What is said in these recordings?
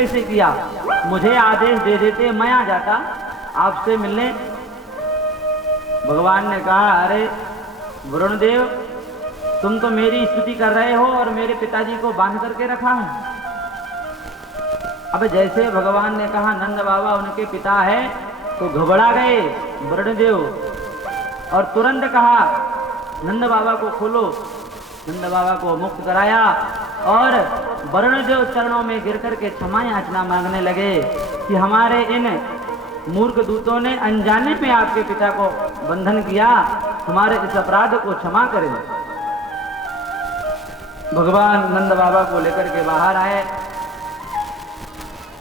कैसे किया? मुझे आदेश दे देते, मैं आ जाता आपसे मिलने। भगवान ने कहा, अरे वरुणदेव, तुम तो मेरी स्तुति कर रहे हो और मेरे पिताजी को बांध करके रखा है। अब जैसे भगवान ने कहा नंद बाबा उनके पिता है, तो घबरा गए वरुणदेव और तुरंत कहा नंद बाबा को खोलो। नंद बाबा को मुक्त कराया और वरुणदेव चरणों में गिर करके क्षमा याचना मांगने लगे कि हमारे इन मूर्ख दूतों ने अनजाने में आपके पिता को बंधन किया, हमारे इस अपराध को क्षमा करें। भगवान नंद बाबा को लेकर के बाहर आए।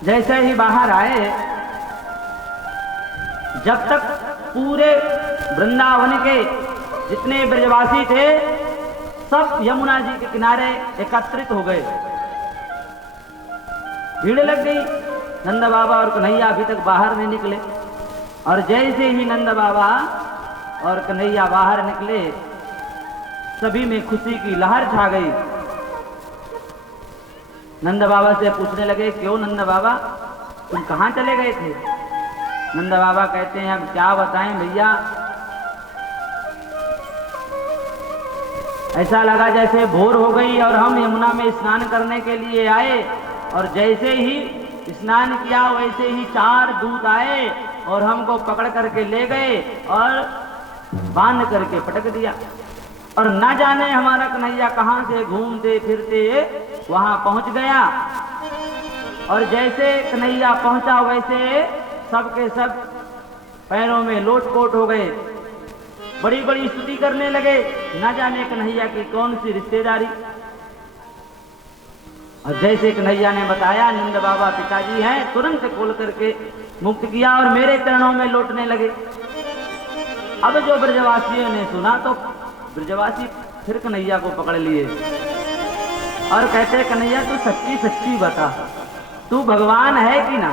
जैसे ही बाहर आए, जब तक पूरे वृंदावन के जितने ब्रजवासी थे सब यमुना जी के किनारे एकत्रित हो गए। भीड़ लग गई। नंद बाबा और कन्हैया अभी तक बाहर नहीं निकले और जैसे ही नंद बाबा और कन्हैया बाहर निकले, सभी में खुशी की लहर छा गई। नंद बाबा से पूछने लगे, क्यों नंद बाबा, तुम कहाँ चले गए थे? नंद बाबा कहते हैं, अब क्या बताएं भैया, ऐसा लगा जैसे भोर हो गई और हम यमुना में स्नान करने के लिए आए और जैसे ही स्नान किया वैसे ही 4 दूत आए और हमको पकड़ करके ले गए और बांध करके पटक दिया। और ना जाने हमारा कन्हैया कहाँ से घूमते फिरते वहां पहुंच गया और जैसे कन्हैया पहुंचा वैसे सबके सब पैरों में लोटपोट हो गए, बड़ी बड़ी स्तुति करने लगे। ना जाने कन्हैया की कौन सी रिश्तेदारी। और जैसे कन्हैया ने बताया नंद बाबा पिताजी हैं, तुरंत खोल करके मुक्त किया और मेरे चरणों में लौटने लगे। अब जो ब्रजवासियों ने सुना तो ब्रजवासी फिर कन्हैया को पकड़ लिए और कहते, कन्हैया तू सच्ची सच्ची बता, तू भगवान है कि ना?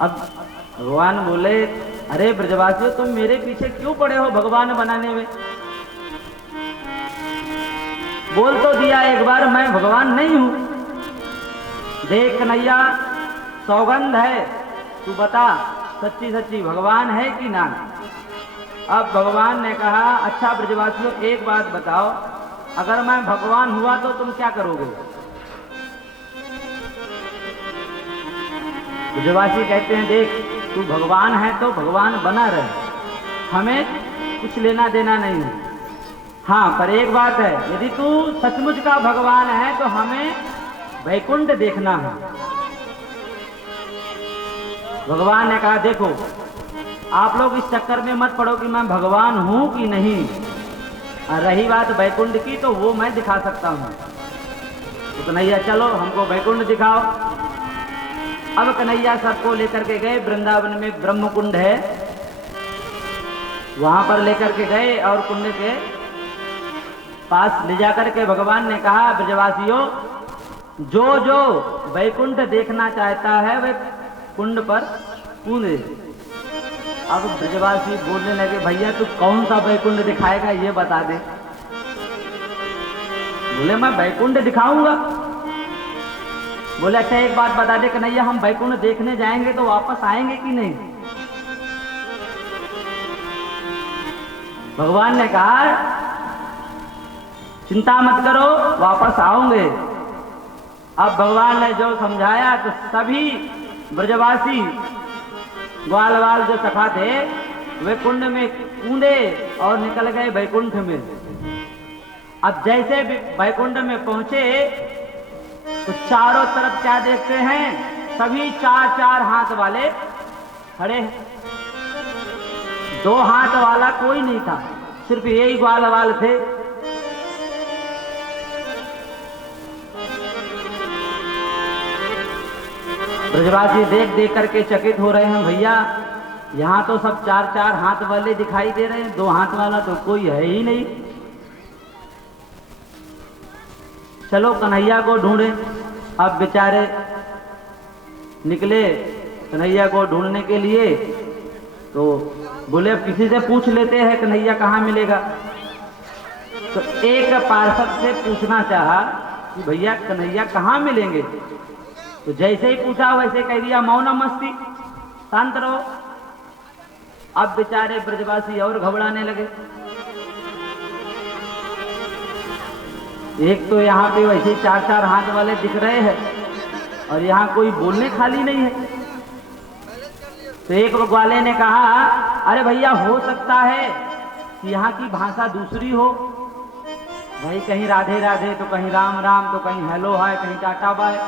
अब भगवान बोले, अरे ब्रजवासियों, तुम मेरे पीछे क्यों पड़े हो भगवान बनाने में? बोल तो दिया एक बार, मैं भगवान नहीं हूं। देख कन्हैया, सौगंध है, तू बता सच्ची सच्ची भगवान है कि ना? अब भगवान ने कहा, अच्छा ब्रजवासियों, एक बात बताओ, अगर मैं भगवान हुआ तो तुम क्या करोगे? ब्रजवासी कहते हैं, देख तू भगवान है तो भगवान बना रहे, हमें कुछ लेना देना नहीं है। हाँ, पर एक बात है, यदि तू सचमुच का भगवान है तो हमें वैकुंठ देखना है। भगवान ने कहा, देखो आप लोग इस चक्कर में मत पड़ो कि मैं भगवान हूं कि नहीं, और रही बात वैकुंठ की तो वो मैं दिखा सकता हूं। तो कन्हैया चलो हमको वैकुंठ दिखाओ। अब कन्हैया सबको लेकर के गए, वृंदावन में ब्रह्म कुंड है, वहां पर लेकर के गए और कुंड के पास ले जाकर के भगवान ने कहा, ब्रजवासियों, जो जो वैकुंठ देखना चाहता है वह कुंड पर कूदे। अब ब्रजवासी बोलने लगे, भैया तू कौन सा वैकुंठ दिखाएगा ये बता दे। बोले, मैं वैकुंठ दिखाऊंगा। बोले, अच्छा एक बात बता दे कन्हैया, हम वैकुंठ देखने जाएंगे तो वापस आएंगे कि नहीं? भगवान ने कहा, चिंता मत करो, वापस आओगे। अब भगवान ने जो समझाया तो सभी ब्रजवासी ग्वाल वाल जो सखा थे वे कुंड में कूदे और निकल गए वैकुंठ में। अब जैसे वैकुंठ में पहुंचे तो चारों तरफ क्या देखते हैं, सभी 4-4 हाथ वाले खड़े। 2 हाथ वाला कोई नहीं था, सिर्फ यही ग्वाल वाल थे। ब्रजवासी देख देख करके चकित हो रहे हैं, भैया यहाँ तो सब 4-4 हाथ वाले दिखाई दे रहे हैं, 2 हाथ वाला तो कोई है ही नहीं। चलो कन्हैया को ढूंढे। अब बेचारे निकले कन्हैया को ढूंढने के लिए, तो बोले अब किसी से पूछ लेते हैं कन्हैया कहाँ मिलेगा। तो एक पार्षद से पूछना चाहा कि भैया कन्हैया कहाँ मिलेंगे। तो जैसे ही पूछा वैसे कह दिया मौनम अस्ति, शांत रहो। अब बेचारे ब्रजवासी और घबराने लगे। एक तो यहाँ पे वैसे 4-4 हाथ वाले दिख रहे हैं और यहाँ कोई बोलने खाली नहीं है। तो एक ग्वाले ने कहा, अरे भैया हो सकता है कि यहाँ की भाषा दूसरी हो, भाई कहीं राधे राधे तो कहीं राम राम तो कहीं हेलो हाय कहीं टाटा बाय,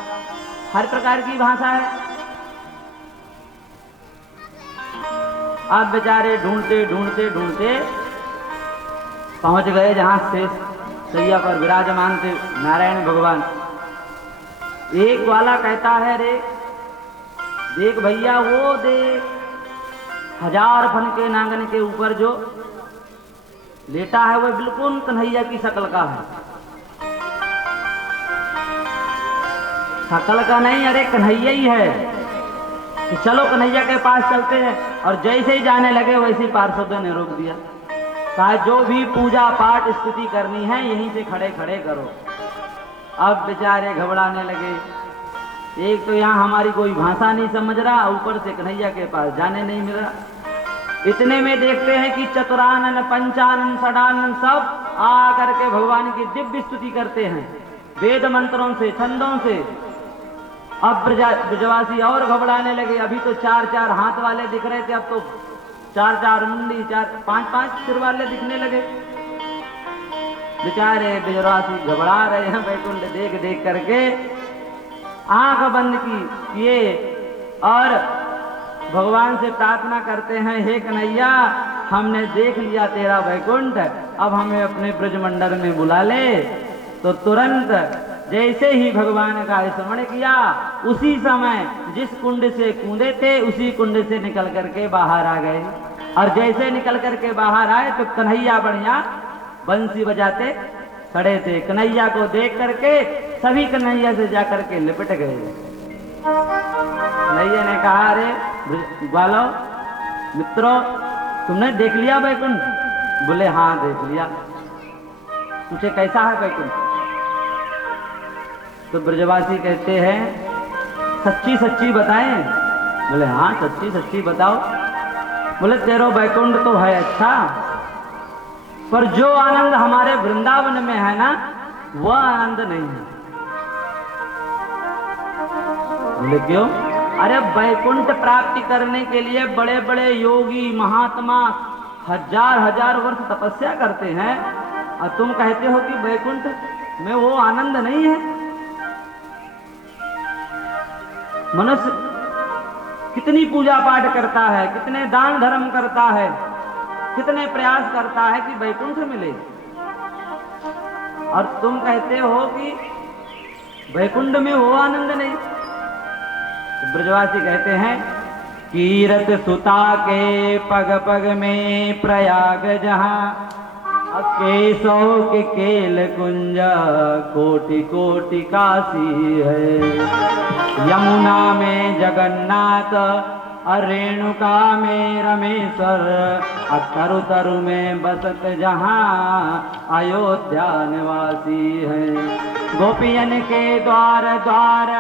हर प्रकार की भाषा है। अब बेचारे ढूंढते ढूंढते ढूंढते पहुंच गए जहां से सैया पर विराजमान थे नारायण भगवान। एक ग्वाला कहता है, रे देख भैया वो देख 1000 फन के नांगन के ऊपर जो लेटा है वो बिल्कुल कन्हैया की शक्ल का है। शक्ल का नहीं, अरे कन्हैया ही है। तो चलो कन्हैया के पास चलते हैं। और जैसे ही जाने लगे वैसे ही पार्षदों ने रोक दिया, कहा जो भी पूजा पाठ स्तुति करनी है यहीं से खड़े खड़े करो। अब बेचारे घबराने लगे, एक तो यहाँ हमारी कोई भाषा नहीं समझ रहा, ऊपर से कन्हैया के पास जाने नहीं मिल रहा। इतने में देखते हैं कि चतुरानन पंचानन षडानन सब आ करके भगवान की दिव्य स्तुति करते हैं वेद मंत्रों से छंदों से। अब ब्रजवासी और घबराने लगे। अभी तो 4-4 हाथ वाले दिख रहे थे, अब तो 4-4 मुंडी 4-5 सिर वाले दिखने लगे। बेचारे ब्रजवासी घबरा रहे हैं, वैकुंठ देख देख करके आंख बंद किए और भगवान से प्रार्थना करते हैं, हे कन्हैया हमने देख लिया तेरा वैकुंठ, अब हमें अपने ब्रजमंडल में बुला ले। तो तुरंत जैसे ही भगवान का स्मरण किया, उसी समय जिस कुंड से कूदे थे उसी कुंड से निकल करके बाहर आ गए। और जैसे निकल करके बाहर आए तो कन्हैया बढ़िया बंसी बजाते खड़े थे। कन्हैया को देख करके सभी कन्हैया से जाकर के लिपट गए। कन्हैया ने कहा, अरे ग्वालो मित्रों तुमने देख लिया वैकुंठ? बोले हाँ देख लिया। पूछे कैसा है वैकुंठ? तो ब्रजवासी कहते हैं सच्ची सच्ची बताएं? बोले हाँ सच्ची सच्ची बताओ। बोले तेरो वैकुंठ तो है अच्छा, पर जो आनंद हमारे वृंदावन में है ना वह आनंद नहीं है। बोले क्यों? अरे वैकुंठ प्राप्ति करने के लिए बड़े बड़े योगी महात्मा 1000 वर्ष तपस्या करते हैं और तुम कहते हो कि वैकुंठ में वो आनंद नहीं है। मनुष्य कितनी पूजा पाठ करता है, कितने दान धर्म करता है, कितने प्रयास करता है कि वैकुंठ मिले, और तुम कहते हो कि वैकुंठ में वो आनंद नहीं। तो ब्रजवासी कहते हैं कीरत सुता के पग पग में प्रयाग जहां, केशव के केल कुंज कोटि कोटि काशी है। यमुना में जगन्नाथ और रेणुका में रमेश्वर, तरु तरु में बसत जहां अयोध्या निवासी है। गोपियन के द्वार द्वार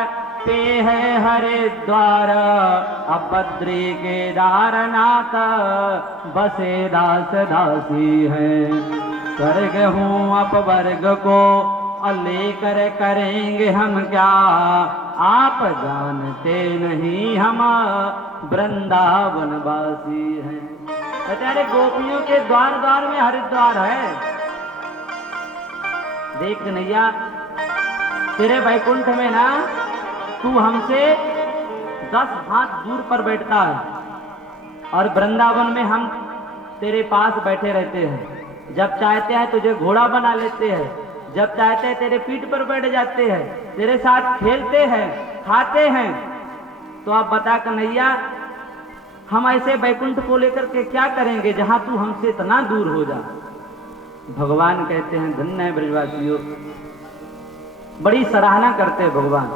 पे है हरिद्वार, अब बद्री केदारनाथ बसे दास दासी है। स्वर्ग हूँ अपवर्ग को और लेकर करेंगे हम क्या, आप जानते नहीं हम वृंदावन वासी हैं। अरे गोपियों के द्वार द्वार में हरिद्वार है। देख कन्हैया तेरे वैकुंठ में ना तू हमसे 10 हाथ दूर पर बैठता है, और वृंदावन में हम तेरे पास बैठे रहते हैं। जब चाहते हैं तुझे घोड़ा बना लेते हैं, जब चाहते हैं तेरे पीठ पर बैठ जाते हैं, तेरे साथ खेलते हैं खाते हैं। तो आप बता कन्हैया हम ऐसे वैकुंठ को लेकर के क्या करेंगे जहां तू हमसे इतना दूर हो जा। भगवान कहते हैं धन्य है ब्रजवासियों, बड़ी सराहना करते हैं भगवान।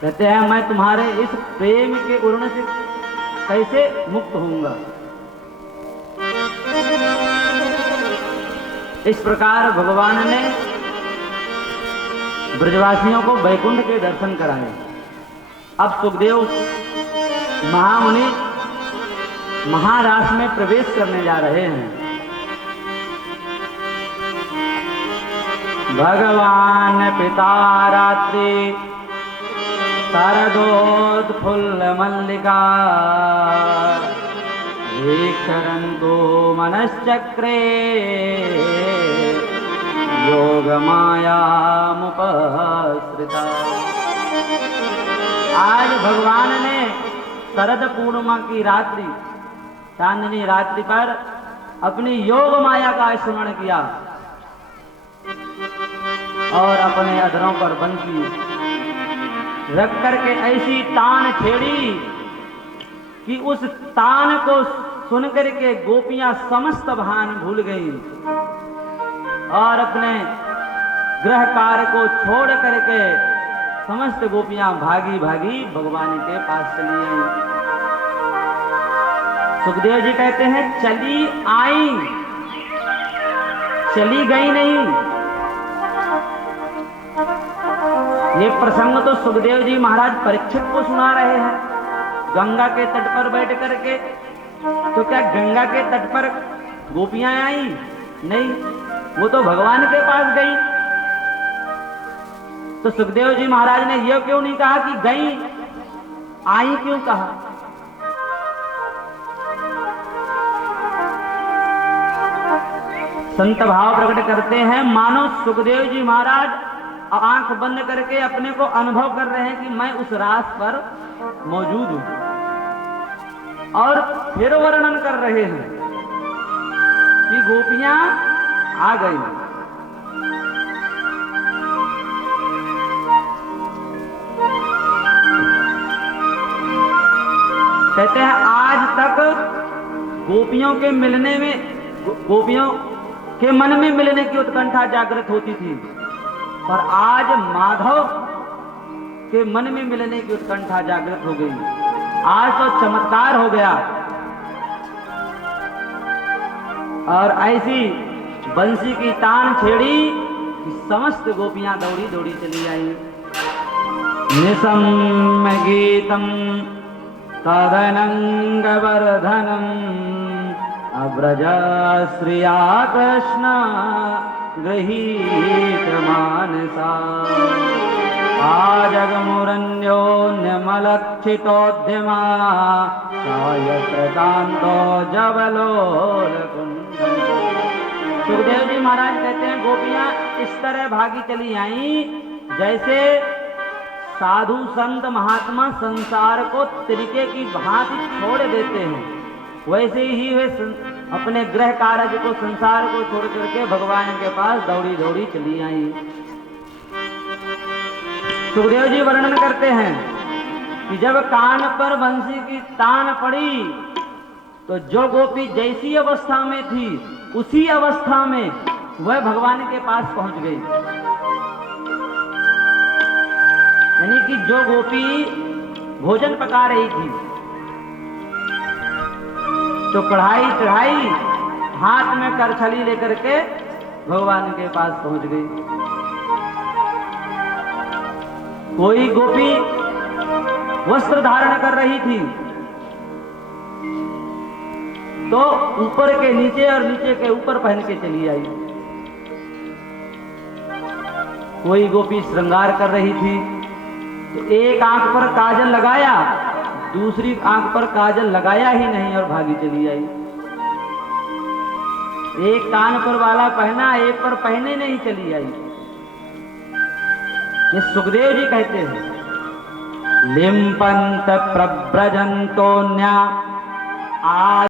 कहते हैं मैं तुम्हारे इस प्रेम के उड़ने से कैसे मुक्त होऊंगा। इस प्रकार भगवान ने ब्रजवासियों को वैकुंठ के दर्शन कराए। अब सुखदेव महामुनि महारास में प्रवेश करने जा रहे हैं। भगवान पिता रात्रि शरदोत्फुल्ल मल्लिका वीक्षरन्तो मनश्चक्रे योग मायामुपस्थिता। आज भगवान ने शरद पूर्णिमा की रात्रि, चांदनी रात्रि पर अपनी योग माया का स्मरण किया और अपने अधरों पर बंसी रख करके ऐसी तान छेड़ी कि उस तान को सुनकर के गोपियां समस्त भान भूल गई और अपने गृह कार्य को छोड़ करके समस्त गोपियां भागी भागी भगवान के पास चली आई। सुखदेव जी कहते हैं चली आई, चली गई नहीं। ये प्रसंग तो सुखदेव जी महाराज परीक्षित को सुना रहे हैं गंगा के तट पर बैठ करके। तो क्या गंगा के तट पर गोपियां आई? नहीं, वो तो भगवान के पास गई। तो सुखदेव जी महाराज ने यह क्यों नहीं कहा कि गई, आई क्यों कहा? संत भाव प्रकट करते हैं मानो सुखदेव जी महाराज आंख बंद करके अपने को अनुभव कर रहे हैं कि मैं उस रास पर मौजूद हूं, और फिर वर्णन कर रहे हैं कि गोपियां आ गई। कहते हैं आज तक गोपियों के मिलने में, गोपियों के मन में मिलने की उत्कंठा जागृत होती थी, पर आज माधव के मन में मिलने की उत्कंठा जागृत हो गई। आज तो चमत्कार हो गया। और ऐसी बंसी की तान छेड़ी कि समस्त गोपियां दौड़ी दौड़ी चली आई। निशम्य गीतम तदनंगवर्धनम अव्रज श्रिया कृष्ण गृहीत मानसा आजगमुरन्योन्यमलक्षितोद्यमा सायत्रकान्तो जवलोलकुण्ड। सुखदेव जी महाराज कहते हैं गोपियां इस तरह भागी चली आई जैसे साधु संत महात्मा संसार को तरीके की भांति छोड़ देते हैं, वैसे ही वे अपने गृह कार्य को, संसार को छोड़ करके भगवान के पास दौड़ी दौड़ी चली आई। सुखदेव जी वर्णन करते हैं कि जब कान पर बंसी की तान पड़ी तो जो गोपी जैसी अवस्था में थी उसी अवस्था में वह भगवान के पास पहुंच गई। यानी कि जो गोपी भोजन पका रही थी तो कढ़ाई चढ़ाई हाथ में करछली लेकर के भगवान के पास पहुंच गई। कोई गोपी वस्त्र धारण कर रही थी तो ऊपर के नीचे और नीचे के ऊपर पहन के चली आई। कोई गोपी श्रृंगार कर रही थी तो एक आंख पर काजल लगाया, दूसरी आंख पर काजल लगाया ही नहीं और भागी चली आई। एक कान पर वाला पहना, एक पर पहने नहीं चली आई। ये सुखदेव जी कहते हैं लिम्पंत प्रव्रजंतोन्या